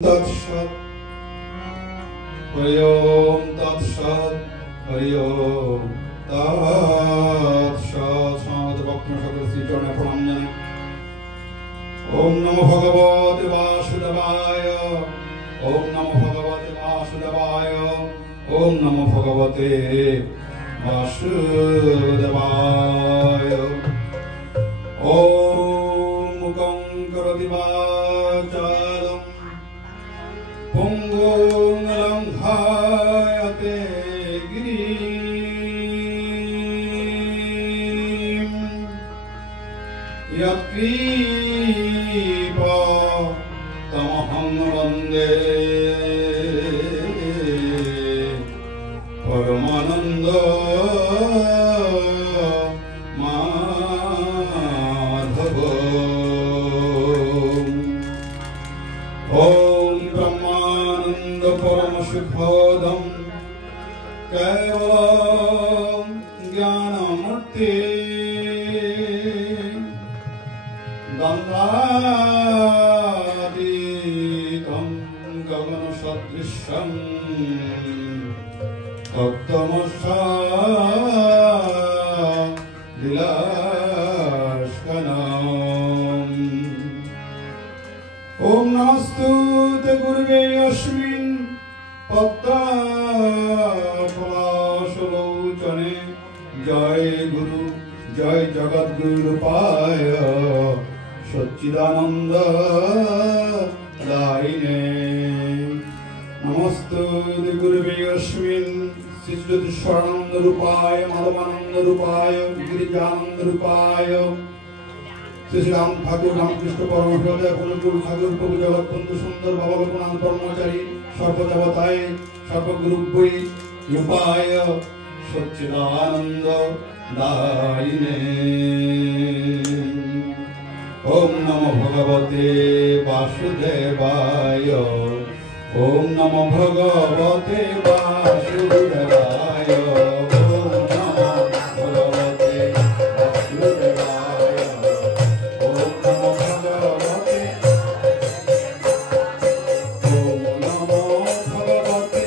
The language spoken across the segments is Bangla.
तत्सत् हरि ओम तत्सत् हरि ओम तत्सत् समागत भक्तों सकल श्री चरण प्रणाम जाने। ओम नमो भगवते वासुदेवाय ओम नमो भगवते वासुदेवाय ओम नमो भगवते वासुदेवाय। ओम मुखं करोति वाचालं पुंगुं लंघयते गिरिं यत्कृपातमहं वन्दे परमानन्द परमशुद्धोदं केवलं ज्ञानमूर्ति द्वन्द्वातीतं गगनसदृशं तप्तमस्तादिलास्कनम्। ॐ नमस्तुते गुरुवे अस्मिन् पद्मफलाशलोचने जय गुरु जय जगद्गुरुरूपाय सच्चिदानंद दायिने। नमस्ते गुरुवे अस्मिन् श्रीज्योतिषानंद रूपाय माधवानंद रूपाय गिरिजानंद रूपाय श्री राम ठाकुर रामकृष्ण परमहृदय अनुकूल ठाकुर प्रभु जगतबंधु सुंदर बाबा लोकनाथ ब्रह्मचारी सर्वदेवताय सर्वगुरुभ्यै रूपाय सच्चिदानंद दायिने। ओम नमो भगवते वासुदेवाय ओम नमो भगवते वासुदेवाय ओम नमो भगवते वासुदेवाय ओम नमो भगवते ओम नमो भगवते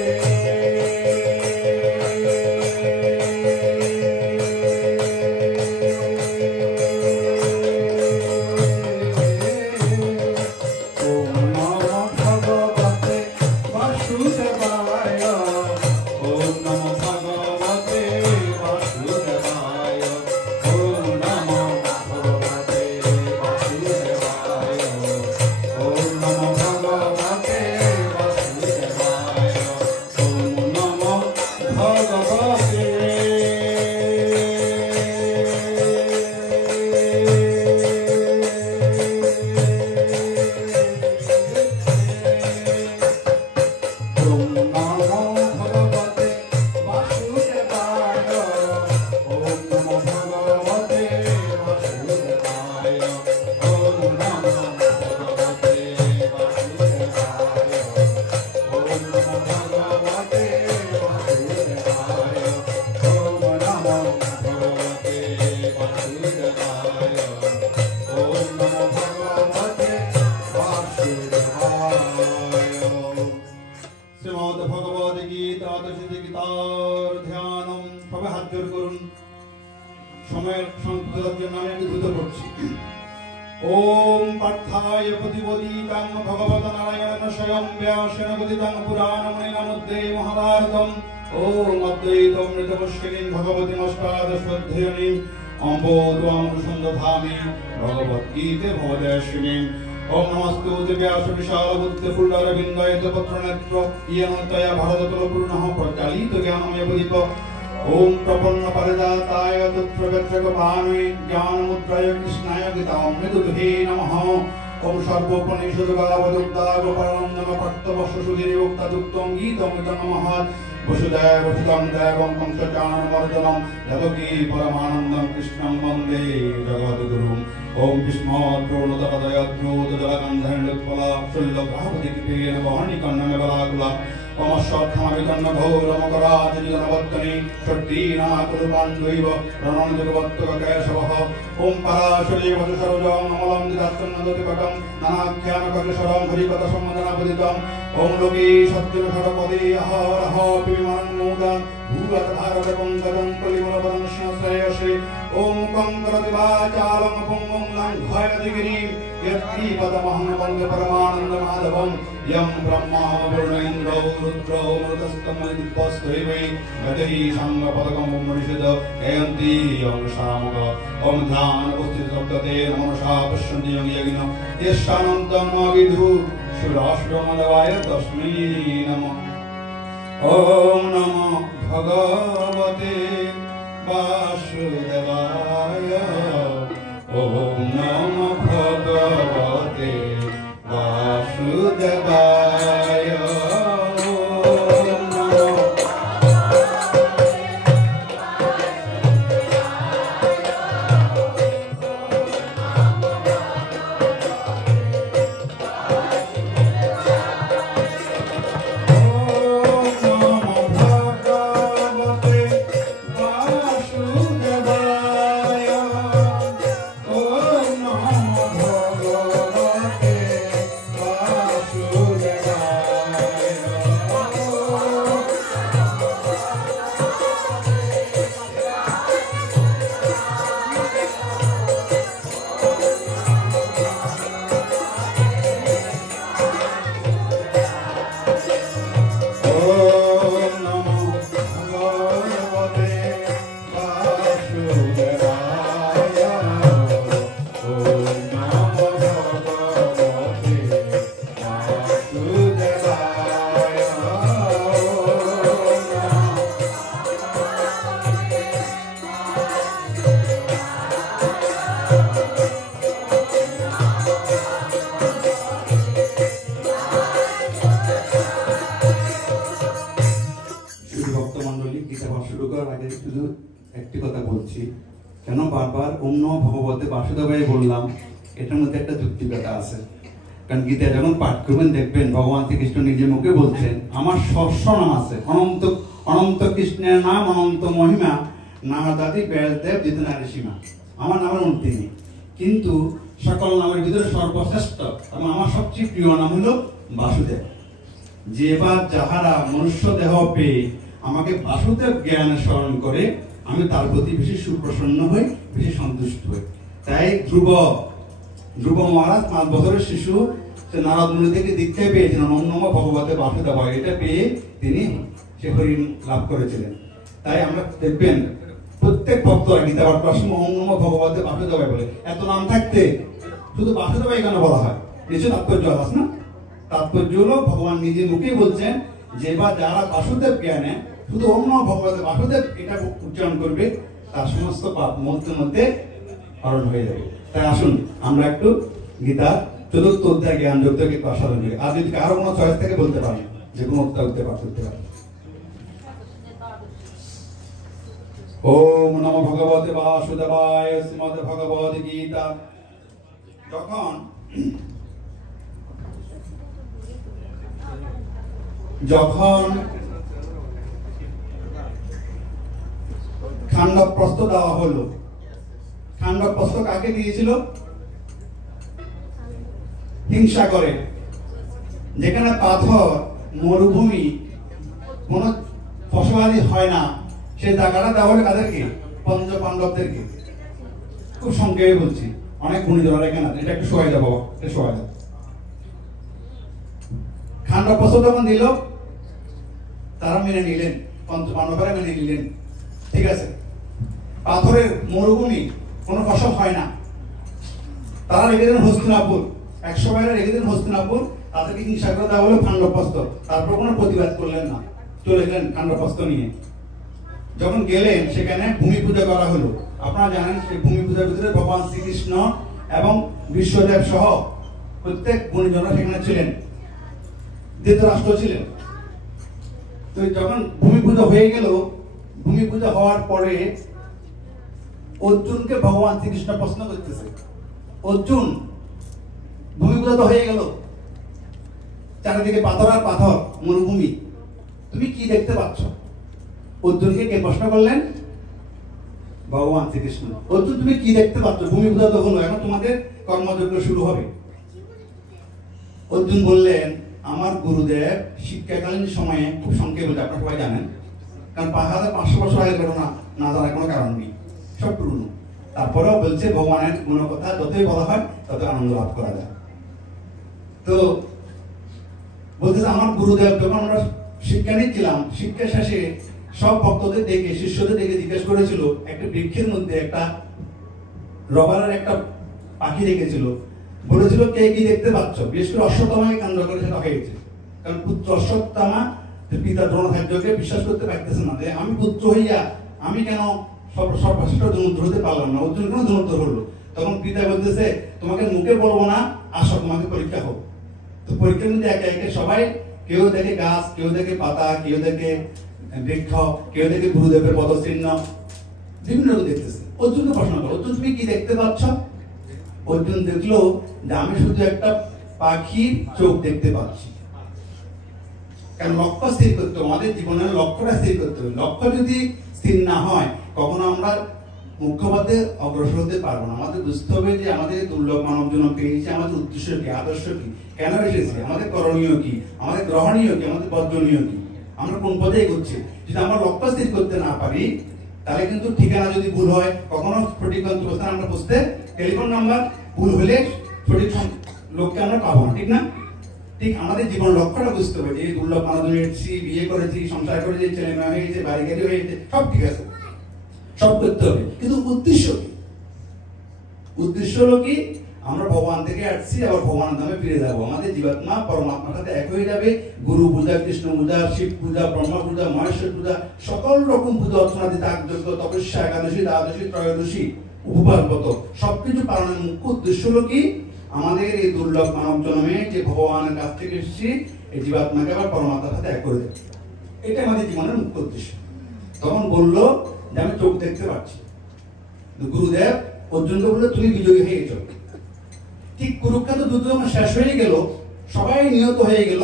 ओम नमो भगवते वासुदेवाय ओम नमो भगवते वासुदेवाय ओम नमो भगवते वासुदेवाय ओम नमो भगवते वासुदेवाय ओम नमो भगवते ओम नमो भगवते वासुदेवाय ओम नमो भगवते वासुदेवाय ओम नमो भगवते वासुदेवाय ओम नमो भगवते वासुदेवाय ओम नमो भगवते वासुदेवाय ओम नमो भगवते वासुदेवाय। শ্রীমদ ভগবদ গীতা গীতার ধ্যানম সবাই হাত জোর করুন। সময়ের সংক্ষিপ্ততার জন্য আমি একটু দ্রুত পড়ছি। ওম পার্থায় প্রতিবোধিতাং ভগবত নারায়ণ স্বয়ং ব্যাসেন কথিতাং পুরাণমুনিনা মধ্যে মহাভারতম। ওম অদ্বৈতম মৃতপস্কিনীং ভগবতীম অষ্টাদশোধ্যায়িনীং অম্বোদ্বাং সন্ধধামি ভগবদ্গীতে ভবদেশিনীং। ओम नमस्ते व्यास विशाल बुद्ध फुल्लरविंदयत पत्रनेत्र येन तया भारततलपूर्णः प्रचालित ज्ञानमय दीप। ओम प्रपन्न परिजाताय तत्रगच्छगपाणि ज्ञानमुद्राय कृष्णाय गीतामृतदुहे नमः। ओम सर्वोपनिषद्गावदुग्धागोपानन्दन भक्तवशुसुगिरियोक्तदुक्तं गीतमृतं नमः। वसुदेव सुतं देवं कंसचाननमर्दनं देवकी परमानन्दं कृष्णं वन्दे जगद्गुरुम्। ओम भीष्मद्रोणोदकदयद्रोदजलगन्धर्णोत्पला शल्यग्राहपतिकृपेण वाणिकर्णमेवलाकुला ओमश्वत्थामिकर्ण घोरमकराजनिजनवर्तने षड्दीनाकुलपाण्डवैव रणोजगवत्तककेशवः। ओम पराशरे वसुसरोजं अमलं दिदात्तन्नदतिकटं नानाख्यानकटिशरं हरिकथसम्मदनापदितं ओम लोके सत्यं षट्पदे अहरह पिबमनन्मोदं भूगतधारतपङ्कजं कलिमलपदं श्रेयसे ओम कंकरदिवाचालं पुंगं लङ्घयदिगिरिं यत्तीपदमहं वन्दे परमानन्दमाधवं यं ब्रह्मा वरुणेन्द्रो रुद्रो मरुतस्तमलिपुष्पैवै गतै संगपदकं मणिषद जयन्ती यं शामक ओम ध्यान उपस्थित शब्दते मनसा पश्यन्ति यं यज्ञ यशानन्तं विदु सुराष्ट्रमदवाय तस्मै नमः ओम नमो भगवते वासुदेवाय ओम नमो भगवते वासुदेवाय কেন বারবার ওম নমো ভগবতে বাসুদেবায় বললাম, এটার মধ্যে একটা যুক্তিকতা আছে। কারণ গীতা যখন পাঠ করবেন দেখবেন ভগবান শ্রীকৃষ্ণ নিজের মুখে বলছেন, আমার সহস্র নাম আছে, অনন্ত অনন্ত কৃষ্ণের নাম, অনন্ত মহিমা, নারদাদি ব্যাসদেব জিতনারী সীমা, আমার নামের উন্নতি নেই। কিন্তু সকল নামের ভিতরে সর্বশ্রেষ্ঠ এবং আমার সবচেয়ে প্রিয় নাম হলো বাসুদেব। যে বা যাহারা মনুষ্য দেহ পেয়ে আমাকে বাসুদেব জ্ঞান স্মরণ করে, আমি তার প্রতি বেশি সুপ্রসন্ন হই, বেশি সন্তুষ্ট হই। তাই ধ্রুব মহারাজ 5 বছরের শিশু, সে নারদ মুনি থেকে দীক্ষা পেয়েছিলেন ওম নমো ভগবতে বাসুদেবায়, এটা পেয়ে তিনি সে হরি লাভ করেছিলেন। তাই আমরা দেখবেন প্রত্যেক ভক্তরা গীতা পাঠ করার সময় ওম নমো ভগবতে বাসুদেবায় বলে। এত নাম থাকতে শুধু বাসুদেবায় কেন বলা হয়? নিশ্চয় তাৎপর্য আছে না? তাৎপর্য হলো ভগবান নিজে মুখেই বলছেন যে বা যারা বাসুদেব জ্ঞানে শুধু ওম নমো ভগবতে বাসুদেব এটা উচ্চারণ করবে, তার সমস্ত পাপ মধ্যে মধ্যে হরণ হয়ে যাবে। তাই আসুন আমরা একটু গীতা 4th অধ্যায় জ্ঞান যোগ থেকে একটু আস্বাদন করি। আর যদি কারো কোনো চয়েস থেকে বলতে পারেন, যে কোনো উত্তর করতে পারেন। ওম নমো ভগবতে বাসুদেবায়। শ্রীমদ্ ভগবদ গীতা। যখন খান্ডবপ্রস্থ দেওয়া হলো, খান্ডবপ্রস্থ কাকে দিয়েছিল? হিমসাগরে, যেখানে পাথর, মরুভূমি, কোন ফসলাদি হয় না, সেই জায়গাটা দেওয়া হলো কাদেরকে? পঞ্চ পাণ্ডবদেরকে। খুব সংক্ষেপে বলছি, অনেক গুণীজনরা এখানে আছে, এটা একটু সহায় যাবো, এটা সহায় যাবো। খান্ডবপ্রস্থ যখন দিল, তারা মেনে নিলেন, পঞ্চ পাণ্ডবরা মেনে নিলেন, ঠিক আছে। পাথরের মরুভূমি, কোনো ফসল হয় না, তারা রেখে দেন হস্তিনাপুর, 100 বাইরে রেখে দেন হস্তিনাপুর, তাদেরকে হিংসাগ্রহ দেওয়া হলো খান্ডবপ্রস্থ। তারপর কোনো প্রতিবাদ করলেন না, চলে গেলেন খান্ডবপ্রস্থ নিয়ে। যখন গেলেন সেখানে ভূমি পূজা করা হলো। আপনারা জানেন সেই ভূমি পূজার ভিতরে ভগবান শ্রীকৃষ্ণ এবং বিশ্বদেব সহ প্রত্যেক গুণীজনরা সেখানে ছিলেন, ধৃতরাষ্ট্র ছিলেন। তো যখন ভূমি পূজা হয়ে গেল, ভূমি পূজা হওয়ার পরে অর্জুনকে ভগবান শ্রীকৃষ্ণ প্রশ্ন করতেছে, অর্জুন, ভূমি পূজা তো হয়ে গেল, চারিদিকে পাথর আর পাথর, মরুভূমি, তুমি কি দেখতে পাচ্ছ? অর্জুনকে কে প্রশ্ন করলেন? ভগবান শ্রীকৃষ্ণ। অর্জুন তুমি কি দেখতে পাচ্ছ? ভূমিপূজা তো হলো, এখন তোমাদের কর্মযজ্ঞ শুরু হবে। অর্জুন বললেন, আমার গুরুদেব শিক্ষাকালীন সময়ে, খুব সংক্ষেপে আপনারা সবাই জানেন, কারণ 5,500 বছর আগের ঘটনা না জানার কোনো কারণ নেই, সব পুরনো। তারপরেও বলছে ভগবানের গুণকথা যতই বলা হয় তত আনন্দ লাভ করা যায়। তো বলতেছে আমার গুরুদেব যখন আমরা শিক্ষা নিচ্ছিলাম, শিক্ষা শেষে সব ভক্তদের ডেকে, শিষ্যদের ডেকে জিজ্ঞেস করেছিল, একটা বৃক্ষের মধ্যে একটা রবারের একটা পাখি রেখেছিল, বলেছিল কে কি দেখতে পাচ্ছ? বিশেষ করে অশ্বত্থামাকে কেন্দ্র করে সেটা হয়েছে। কারণ পুত্র অশ্বত্থামা পিতা দ্রোণাচার্যকে বিশ্বাস করতে পারতেছে না যে আমি পুত্র হইয়া আমি কেন সর্বশ্রেষ্ঠ ধনুর্ধর হতে পারলাম না, অর্জুন কেন ধনুর্ধর হলো? তখন পিতা বলতেছে তোমাকে মুখে বলবো না, আসো তোমাকে পরীক্ষা হোক। তো পরীক্ষার মধ্যে একে একে সবাই, কেউ দেখে গাছ, কেউ দেখে পাতা, কেউ দেখে বৃক্ষ, কেউ দেখে গুরুদেবের পদচিহ্ন, বিভিন্ন রকম দেখতেছে। অর্জুনকে প্রশ্ন করো, অর্জুন তুমি কি দেখতে পাচ্ছ? অর্জুন দেখলো যে আমি শুধু একটা পাখির চোখ দেখতে পাচ্ছি। কারণ লক্ষ্য স্থির করতে হবে, আমাদের জীবনের লক্ষ্যটা স্থির করতে হবে। লক্ষ্য যদি স্থির না হয় কখনো আমরা মুখ্য পথে অগ্রসর হতে পারবো না। আমাদের বুঝতে হবে যে আমাদের দুর্লভ মানব জন্য পেয়েছি, আমাদের উদ্দেশ্য কি, আদর্শ কি, কেন এসেছি, আমাদের করণীয় কি, আমাদের গ্রহণীয় কি, আমাদের বর্জনীয় কি, আমরা কোন পথে এগোচ্ছি। যদি আমরা লক্ষ্য স্থির করতে না পারি তাহলে কিন্তু ঠিকানা যদি ভুল হয়, কখনো সঠিক গন্তব্যস্থান আমরা বুঝতে, টেলিফোন নাম্বার ভুল হলে সঠিক লোককে আমরা পাবো না, ঠিক না? ঠিক আমাদের জীবন লক্ষ্যটা বুঝতে হবে যে দুর্লভ মানব জন্য এসেছি, বিয়ে করেছি, সংসার করেছি, ছেলে মেয়ে হয়েছে, বাড়ি গাড়ি হয়েছে, সব ঠিক আছে, সব করতে হবে, কিন্তু উদ্দেশ্য কি? উদ্দেশ্য হলো কি আমরা ভগবান থেকে আসছি, আবার ভগবানের নামে ফিরে যাবো। আমাদের জীবাত্মা পরমাত্মার সাথে এক হয়ে যাবে। গুরু পূজা, কৃষ্ণ পূজা, শিব পূজা, ব্রহ্মা পূজা, মহেশ্বর পূজা, সকল রকম পূজা অর্চনা, তাগযজ্ঞ, তপস্যা, একাদশী, দ্বাদশী, ত্রয়োদশী, উপবাস ব্রত, সবকিছু পালনের মুখ্য উদ্দেশ্য হলো কি আমাদের এই দুর্লভ মানব জন্মে যে ভগবানের কাছ থেকে এসেছি, এই জীবাত্মাকে আবার পরমাত্মার সাথে এক করে দেবে। এটা আমাদের জীবনের মুখ্য উদ্দেশ্য। তখন বললো যে আমি চোখ দেখতে পাচ্ছি। গুরুদেব অর্জুনকে বললো তুমি বিজয়ী হয়ে গেছো। ঠিক কুরুক্ষেত্র যুদ্ধ যখন শেষ হয়ে গেল, সবাই নিহত হয়ে গেল,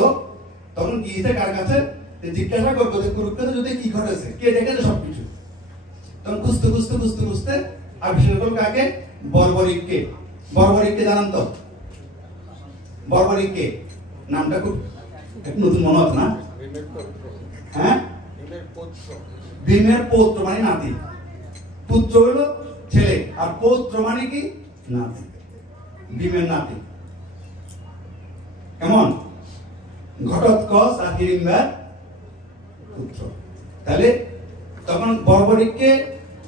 তখন গিয়েছে কার কাছে? জিজ্ঞাসা করবো যে কুরুক্ষেত্র যুদ্ধে কি ঘটেছে, কে দেখেছে সবকিছু। তখন খুঁজতে খুঁজতে খুঁজতে খুঁজতে আবিষ্কার করল কাকে? বর্বরিককে। বর্বরিককে জানান তো? বর্বরিককে নামটা খুব নতুন মনে হচ্ছে না? হ্যাঁ, ভীমের পৌত্র মানে নাতি। পুত্র হলো ছেলে, আর পৌত্র মানে কি? নাতি। ভীমের নাতি কেমন? ঘটোৎকচ আর হিড়িম্বার পুত্র। তাহলে তখন বর্বরিককে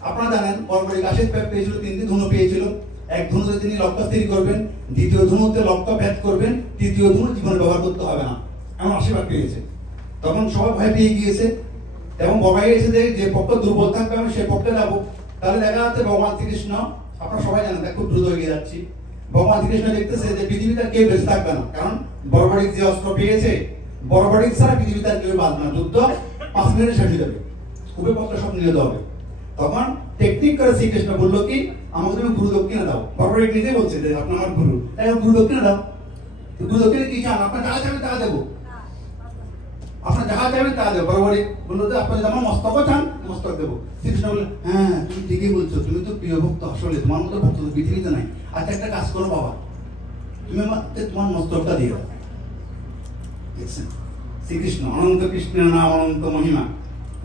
আপনারা জানেন, বর্বরিক আশীষ পেয়েছিল, 3টি ধনু পেয়েছিল। এক ধনুতে তিনি লক্ষ্য স্থির করবেন, দ্বিতীয় ধনুতে লক্ষ্য ভেদ করবেন, তৃতীয় ধনু জীবনে ব্যবহার করতে হবে না, এমন আশীর্বাদ পেয়েছে। তখন সবাই ভয় পেয়ে গিয়েছে এবং ভয় এসে যে পক্ষ দুর্বল থাকবে আমি সে পক্ষে যাবো। তাহলে দেখা যাচ্ছে ভগবান শ্রীকৃষ্ণ, আপনারা সবাই জানেন, খুব দ্রুত এগিয়ে যাচ্ছি। ভগবান শ্রীকৃষ্ণ দেখতেছে যে পৃথিবীতে কেউ বেঁচে থাকবে না, কারণ বর্বরিক যে অস্ত্র পেয়েছে, বর্বরিক ছাড়া পৃথিবীতে আর কেউ বাঁচবে না। যুদ্ধ 5 মিনিটে শেষ হয়ে যাবে, উভয় পক্ষে সব নিহত হবে। তখন টেকনিক করে শ্রীকৃষ্ণ বললো কি আমাকে তুমি গুরু দক্ষিণা দাও। বর্বরিক নিজে বলছে যে আপনি আমার গুরু, তাই গুরু দক্ষিণা দাও। গুরু দক্ষিণা কি চান? আপনার যা চাইবেন তা দেবো, আপনার যাহা চাইবেন তা দেবো। বর্বরিক বললো যে আপনি যদি আমার মস্তক চান, মস্তক দেবো। শ্রীকৃষ্ণ বললেন হ্যাঁ তুমি ঠিকই বলছো, তুমি তো প্রিয় ভক্ত, আসলে তোমার মতো ভক্ত তো পৃথিবীতে নাই। আচ্ছা একটা কাজ করো বাবা, তুমি আমাকে তোমার মস্তকটা দিয়ে দাও। দেখছেন শ্রীকৃষ্ণ, অনন্ত কৃষ্ণের নাম অনন্ত মহিমা।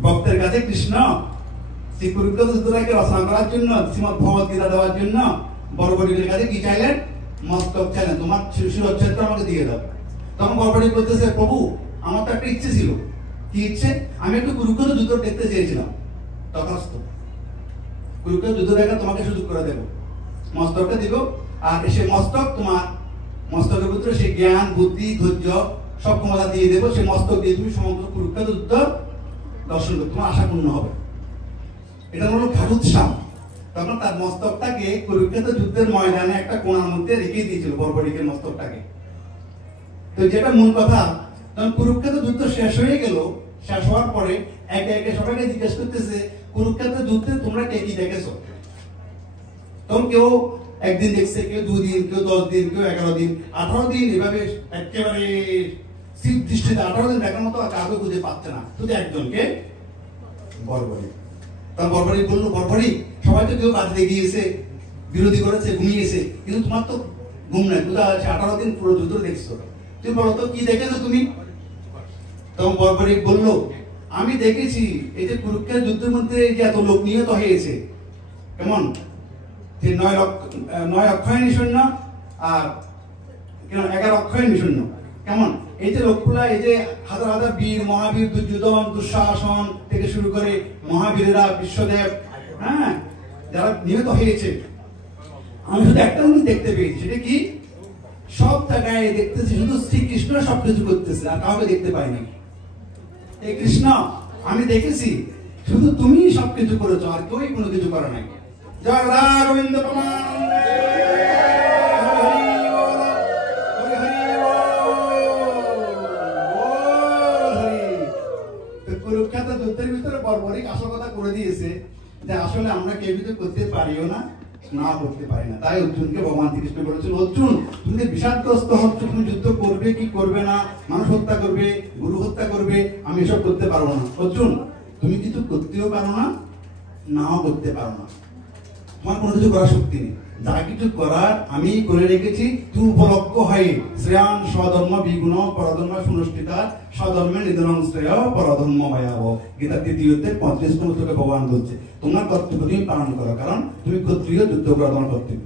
ভক্তের কাছে কৃষ্ণ শ্রী কুরুক্ষেত্র যুদ্ধটাকে রচনা করার জন্য, শ্রীমদ ভগবত গীতা দেওয়ার জন্য বর্বরিকের কাছে কি চাইলেন? মস্তক চাইলেন, তোমার শিরচ্ছেদটা আমাকে দিয়ে দাও। তখন বর্বরিক বলতেছে প্রভু আমার তো একটা ইচ্ছে ছিল। কি ইচ্ছে? আমি একটু কুরুক্ষেত্র যুদ্ধ দেখতে চেয়েছিলাম। তথাস্ত, কুরুক্ষেত্র যুদ্ধ দেখা তোমাকে সুযোগ করে দেবো, মস্তকটা দিব, আর সে মস্তক তোমার মস্তকের ভিতরে সেই জ্ঞান, বুদ্ধি, ধৈর্য সব ক্ষমতা দিয়ে দেবো। সেই মস্তক দিয়ে তুমি সমগ্র কুরুক্ষেত্র যুদ্ধ দর্শন করতে তোমার আশা পূর্ণ হবে। এটা হলো ঘাটুৎসাম। তখন তার মস্তকটাকে কুরুক্ষেত্র যুদ্ধের ময়দানে একটা কোণার মধ্যে রেখে দিয়েছিল বর্বরিকের মস্তকটাকে। তো যেটা মূল কথা, যখন কুরুক্ষেত্র যুদ্ধ শেষ হয়ে গেল, শেষ হওয়ার পরে একে একে সবাইকে জিজ্ঞেস করতেছে কুরুক্ষেত্র যুদ্ধে তোমরা কে কি দেখেছো? তখন কেউ একদিন দেখছে, কেউ 2 দিন, কেউ 10 দিন, কেউ 11 দিন, 18 দিন, এভাবে একেবারে স্থির দৃষ্টিতে 18 দিন দেখার মতো কাউকে খুঁজে পাচ্ছে না, শুধু একজনকে, বর্বরিক। তখন বর্বরিক বললো বর্বরিক সবাই সবাই তো কেউ কাজে গিয়েছে, বিরোধী করেছে, ঘুমিয়েছে, কিন্তু তোমার তো ঘুম নাই, পূজা আছে 18 দিন পুরো যুদ্ধ দেখছো। তুমি বলো তো কি দেখেছো তুমি? তখন বরবরিক বললো, আমি দেখেছি এই যে কুরুক্ষেত্রের যুদ্ধের মধ্যে যে এত লোক নিহত হয়েছে, কেমন যে 9 অক্ষয়ণী সৈন্য আর 11 অক্ষয়ণী সৈন্য, কেমন এই যে লোকগুলা, এই যে হাজার হাজার বীর মহাবীর, দুর্যোধন, দুঃশাসন থেকে শুরু করে মহাবীরেরা, বিশ্বদেব, হ্যাঁ, যারা নিহত হয়েছে, আমি শুধু একটা জিনিস দেখতে পেয়েছি, সেটা কি? সব জায়গায় দেখতেছি শুধু শ্রীকৃষ্ণ সবকিছু করতেছে, আর কাউকে দেখতে পাইনি। এই কৃষ্ণ আমি দেখেছি, শুধু তুমি সবকিছু করেছো, আর কেউ কোনো কিছু করে নাই। জয় রাধা গোবিন্দ প্রেমানন্দে। কুরুক্ষেত্র যুদ্ধের ভিতরে বর্বরিক আসল কথা করে দিয়েছে যে আসলে আমরা কেউ কিছু করতে পারিও না, না করতে পারি না। তাই অর্জুনকে ভগবান শ্রীকৃষ্ণ বলেছিল, অর্জুন তুমি বিষাদগ্রস্ত হচ্ছ, তুমি যুদ্ধ করবে কি করবে না, মানুষ হত্যা করবে, গুরু হত্যা করবে, আমি এসব করতে পারবো না। অর্জুন তুমি কিছু করতেও পারো না, নাও করতে পারো না, তোমার কোনো কিছু করার শক্তি নেই। যা কিছু করার আমি করে রেখেছি, তুই উপলক্ষ হয়ে শ্রেয়ান স্বধর্ম বিগুণ পরধর্ম সুনুষ্ঠিতা স্বধর্মে নিধনং শ্রেয় পরধর্ম ভয়াব। গীতা 3:35 থেকে ভগবান বলছে তোমার কর্তব্য তুমি পালন করো, কারণ তুমি ক্ষত্রিয়, যুদ্ধ করা তোমার কর্তব্য।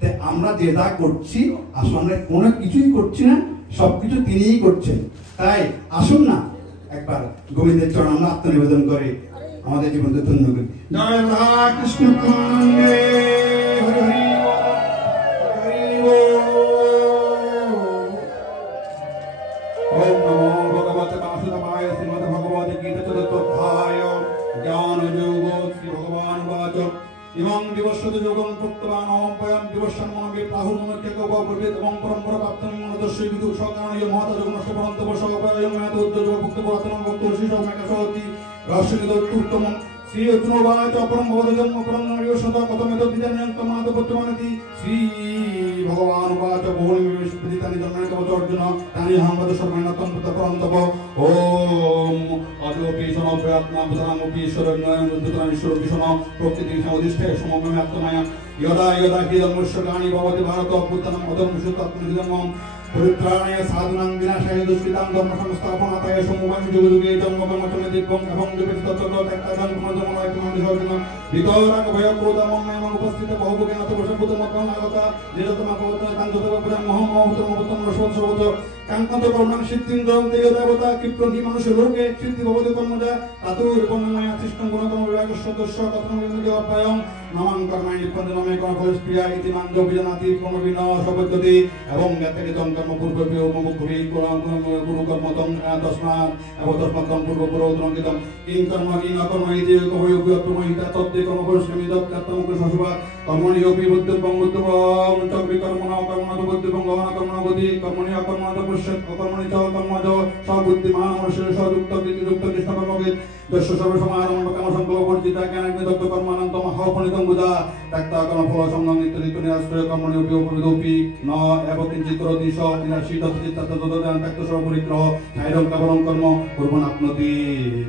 তাই আমরা যে যা করছি, আসলে আমরা কোনো কিছুই করছি না, সবকিছু তিনিই করছেন। তাই আসুন না একবার গোবিন্দের চরণ আমরা আত্মনিবেদন করে আমাদের জীবনকে ধন্য করি। জয় রাধা কৃষ্ণ প্রেমানন্দে। হরি হরি ওম নমো ভগবতে বাসুদেবায়। শ্রীমদ্ ভগবদ গীতা চতুর্থোধ্যায়। জ্ঞান যোগ। শ্রী ভগবান উবাচ ইমং দিবস্যত যোগং প্রত্যবান অপয়ং দিবস্যন্মনবে প্রাহুর্মনক্যকোপবিত এবং পরম্পরা প্রাপ্তং মনদস্যৈ বিদু সকারণীয় মহতা যোগ নষ্ট পরন্তব সহপয়ং মেত উদ্যোগ ভক্ত পুরাতনং ভক্ত শিশম মেকাশতি রহস্যনিদোত্তম। শ্রী অর্জুন উবাচ অপরং ভবদজং অপরং নরিয়শত কতমেত বিজান্যং তমাদ পত্যমানতি। শ্রী ভগবান উবাচ বহুনি বিস্ফুরিতানি জন্মানি তব অর্জুন তানি হামবদ সর্বৈনতম তপরন্তব। ওম অজোপি সমব্যাত্মা ভূতানামপি ঈশ্বরজ্ঞান উদ্ধতনাম ঈশ্বর বিষ্ণু প্রকৃতি সমধিষ্ঠে সমমে আত্মমায়া যদা যদা হি ধর্মস্য গ্লানি ভবতি ভারত অভ্যুত্থানম অধর্মস্য পরিত্রাণায় সাধুনাং বিনাশায় দুষ্কৃতাং ধর্ম সংস্থাপনায় সমুবাং যুগে যুগে জন্মকর্মচমে দিব্যং এবং যুগে তত্ত্ব ত্যাক্তাদাং পুনর্জন্মলায় পুনর্জন্ম বিতরাগ ভয় ক্রোধ মম উপস্থিত বহুজ্ঞান তপসভূত মতং আগতা নিরতমা পবত কান্ততব পুরাং মহম মহতম মতং রসবত কাঙ্কান্ত কর্মাং সিদ্ধিং জয়ন্তে দেবতা ক্ষিপ্রন্তি মানুষের লোকে সিদ্ধি ভবতি কর্মজা তাতুর কর্মময়া সৃষ্টং গুণকর্ম বিভাগ সদস্য কথন অপায়ং নমাং কর্মাণি নিপঞ্জনমে কর্মফলস্প্রিয়া ইতি মাঞ্জ বিজানাতি কর্মবিন সপদ্যতি এবং জ্ঞাতকিতং কর্ম পূর্বপেয় মুখুবি গুরু কর্মতং তস্মাৎ এবং তস্মাত্তং পূর্বপুরোত্তরঙ্কিতং কিং কর্ম কিং অকর্ম ইতি কহয়োগ্যত্বমহিতা তত্ত্বে কর্মফলস্প্রমি দত্তং কৃষ্ণসুভা কর্মণি অপি বুদ্ধিবং বুদ্ধিবং চক্রি কর্মণ কর্মণ বুদ্ধিবং গহন কর্মণ বুদ্ধি কর্মণি অকর্মণ পশ্যৎ অকর্মণি চ কর্মজ সবুদ্ধিমান মনুষ্য সযুক্ত কৃতিযুক্ত কৃষ্ণ কর্মবিদ যস্য সর্বসমারম্ভ কাম সংকল্প বর্জিতা জ্ঞানাগ্নি দত্ত কর্মানন্তম হপনিতং বুধা ত্যক্তা কর্মফল সংগম নিত্য নিত্য নিরাশ্রয় কর্মণি উপি উপবিদোপি ন এব কিঞ্চিৎ করোতি স নিরাশী তৎচিত্তাত্ত তদদান ত্যক্ত সর্বপরিগ্রহ ন্যায়ং কেবলং কর্ম কুর্বন্নাপ্নোতি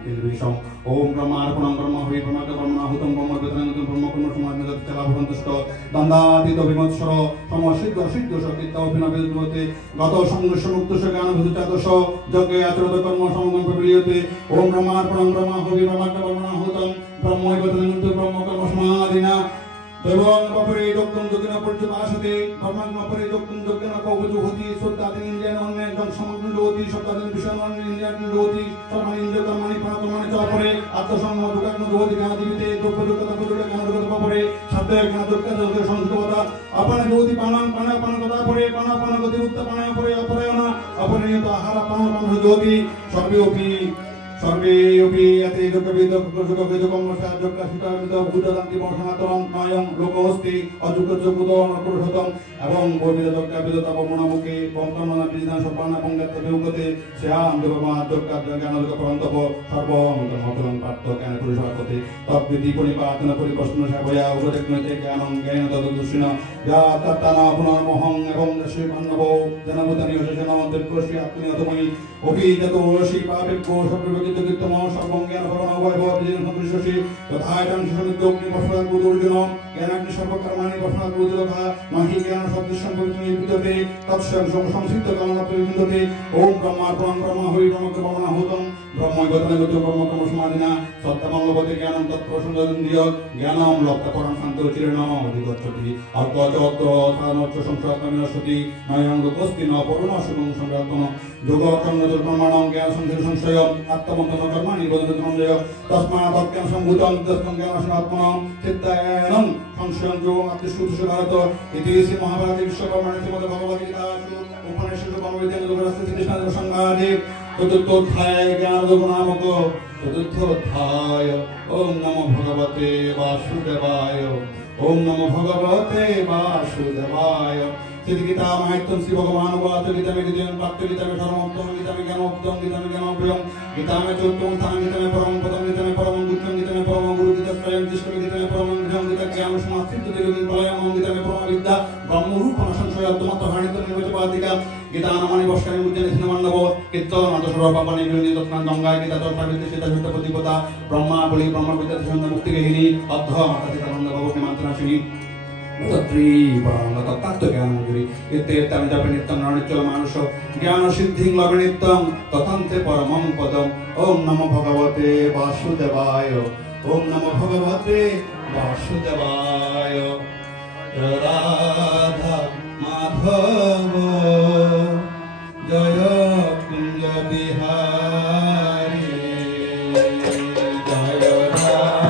কিলবিষম। ওম ব্রহ্মার্পণং ব্রহ্ম হই ব্রহ্মার্ক ব্রহ্মণাহুতং ব্রহ্ম বেদনাঙ্গতং ব্রহ্ম কর্ম সমাধিত চলাভবন্তস্ত দন্দাদিত বিমৎসর সমসিদ্ধ সিদ্ধ সকিত্ত অভিনবেদতে গত সংঘর্ষ মুক্ত জ্ঞানভূত চাদশ যজ্ঞে আচরত কর্ম সমগম প্রবিলিয়তে। ওম ব্রহ্মার্পণং ব্রহ্ম হই ব্রহ্মার্ক ব্রহ্মণাহুতং ব্রহ্ম বেদনাঙ্গতং ব্রহ্ম কর্ম সমাধিনা দেবং পরে দক্তং যজ্ঞেন পর্যপাসতে ব্রহ্মাগ্ন পরে দক্তং যজ্ঞেন কৌবজ হতি সত্যাদিন ইন্দ্রিয়ান অন্যেন সমগ্ন জ্যোতি সত্যাদিন বিষয় ইন্দ্রিয়ান জ্যোতি সর্বাণি ইন্দ্রিয় কর্মাণি প্রাণকর্মাণি চ পরে আত্মসংগ যোগাগ্ন জ্যোতি জ্ঞান দিবিতে দ্রব্য যোগ্যতা প্রযোগে জ্ঞান যোগ্যতা পরে শব্দ জ্ঞান যোগ্যতা যোগের সংযুক্ততা অপান জ্যোতি পানাং পানা পানকতা পরে পানা পানগতি উত্ত পানায় পরে অপরায়ণা অপরিণত আহার পান পান জ্যোতি সর্বেপি সর্বেপি এতে যোগবিদ যোগবিদ কর্মসা যোগকাশিত বুদ্ধদান্তি বর্ষণাতরং নয়ং লোকহস্তি অযোগ্য যোগ্যত নপুরুষোত্তম এবং বর্বিদ যোগবিদ তপমণমুখে বঙ্কর্মণা বিধান সব্বানা বঙ্গাত্ত বিউগতে শ্যাম দেবমা যোগকার্য জ্ঞান যোগ পরন্তপ সর্বং কর্মফলং প্রাপ্ত জ্ঞান পুরুষার্থতে তদ্বিধি পরিপাতন পরিপ্রশ্ন সেবয়া উপদেগ্নতে জ্ঞানং জ্ঞান তদদুষ্টিন যা তত্তানা পুনর্মহং এবং শ্রী মান্নব জনভূতানি হসেন দীর্ঘশ্রী আত্মীয়তময়ী অভিজাতোষী পাপেভ্যো সর্ববিদিতকৃতম সর্বং জ্ঞানপরমাবয়ববিজিনসদৃশী তথায়তাং সুসমিতোগ্নিবর্ষাদুর্জুন জ্ঞানাগ্নি সর্বকর্মাণি বর্ষাদুর্জুতথা মহি জ্ঞান সদৃশ্যং পবিত্রং বিদ্যতে তৎস্বয়ং সংসিদ্ধ কামনাপ্রবিন্দতে ওম ব্রহ্মার্পণং ব্রহ্ম হরি ব্রহ্মকর্মণাহুতং ব্রহ্মৈবতনগত ব্রহ্মকর্ম সমাধিনা সত্যমঙ্গলপতে জ্ঞানং তৎপ্রসন্দন্দিয় জ্ঞানং লপ্তপরং শান্তচিরেণ অধিগচ্ছতি অর্কচত্র সানচ্চ সংসারকামিনশ্বতি নয়ং লোকস্তি ন পরুণ শুভং সংরাত্মন যোগকর্ণজল্পমাণং জ্ঞান সংযোগ সংশয় আত্মমন্তন কর্মাণি বদন্তনঞ্জয় তস্মাৎ তৎজ্ঞান সম্ভূতং তস্মং জ্ঞানসনাত্মনং চিত্তায়নং সংশয়ং যোগং আত্মশুদ্ধ ভারত ইতি শ্রী মহাভারতে বিশ্বকর্মাণি শ্রীমদ্ ভগবদ্গীতাসু উপনিষদু ব্রহ্মবিদ্যাং যোগশাস্ত্রে শ্রীকৃষ্ণ সংঘাতে চতুর্থোধ্যায় জ্ঞানযোগ নামক চতুর্থোধ্যায় ওম নমো ভগবতে বাসুদেবায় ওম নমো ভগবতে বাসুদেবায় গীতা মাহিত্যম শ্রী ভগবান উবাচ গীতামে দ্বিতীয়ং প্রাপ্ত গীতামে ধর্মোক্তম গীতামে জ্ঞানোক্তম গীতামে জ্ঞানপ্রিয়ং গীতামে চতুর্থং স্থানং গীতামে পরমং পদং গীতামে পরমং গুচ্ছং গীতামে পরমং গুরু গীতাস্ত্রয়ং তিষ্ঠমি গীতামে পরমং গৃহং গীতা জ্ঞান সমাস্থিত দিগিং প্রলয়ং গীতামে পরমা বিদ্যা ব্রহ্মরূপণ সংশয় আত্মমাত্র হানিত নির্বচপাদিকা গীতা নামানি বর্ষানি উজ্জয়নি স্নানমণ্ডপ কীর্তন অন্তঃসর্বাপানি গৃহণী তৎকান গঙ্গায় গীতা তৎসাবিত্রী সীতা সত্য প্রতিপদা ব্রহ্মা বলি ব্রহ্মবিদ্যা সন্ধ্যা মুক্তিগেহিনী অর্ধ মাতা সীতানন্দ ভগবতী মন্ত্রনাশিনী তত্রী পরাঙ্গ তত্ত্ব জ্ঞানমঞ্জুরি ইত্যেতানি জপে নিত্যং নরনিচ্ছল মানুষ জ্ঞান সিদ্ধিং লভে নিত্যং তথান্তে পরমং পদম ওম নমো ভগবতে বাসুদেবায় ওম নমো ভগবতে বাসুদেবায় রাধা মাধব জয় কুঞ্জ বিহারী জয় রাধা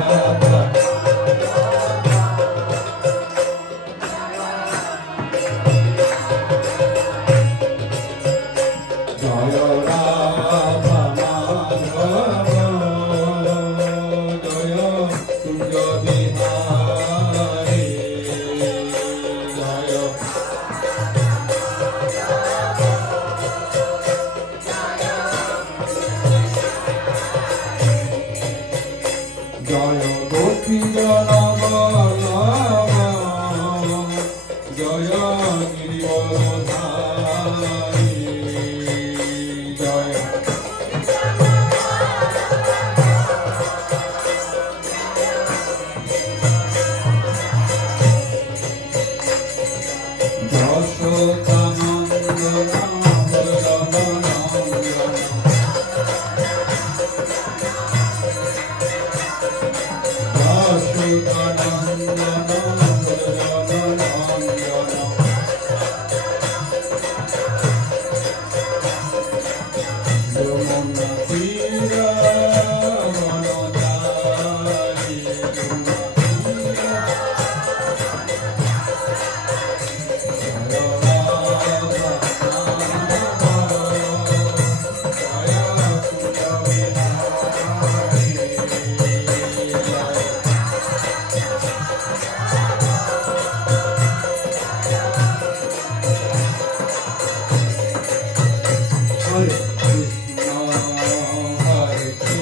Hare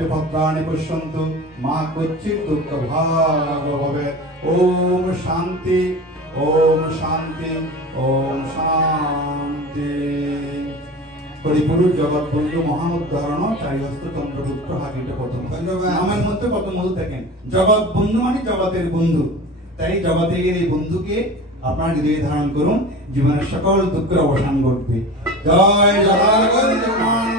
सर्वापि भद्राणि पश्यन्तु मा कच्चित् दुःखभाग् भवेत्। ओम शांति ओम शांति ओम शांति। পরিপূর্ণ জগৎবন্ধু মহানুদ্ধারণ চারিহস্ত চন্দ্রপুত্র হাকিটা প্রথম নামের মধ্যে কত মধু থাকেন। জগৎবন্ধু মানে জগতের বন্ধু, তাই জগতের এই বন্ধুকে আপনার হৃদয়ে ধারণ করুন, জীবনের সকল দুঃখের অবসান ঘটবে। জয় জগৎবন্ধু।